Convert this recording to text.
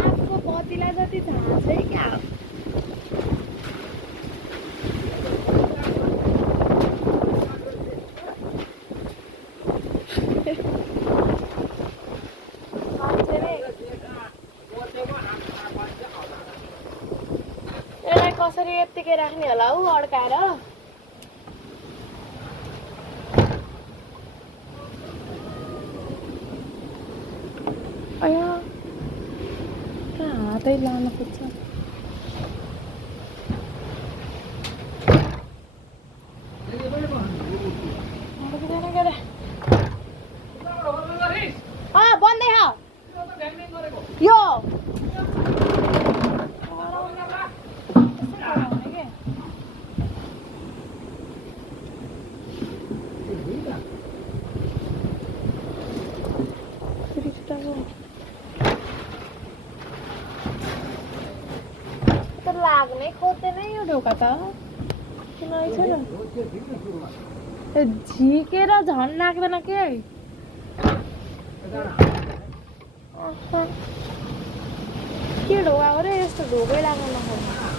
आँपको पतिला जति झाँझै क्या यसलाई कसरी यत्तिकै राख्ने होला हौ अड्काएर अया हातै लाउन खोज्छ बन्दै यो लाग्नै खोज्दैन यो ढोका त किन आइसक्यो झिकेर झन् लाग्दैन के के ढोका हो र यस्तो ढोकै लाग्नु नखोज्नु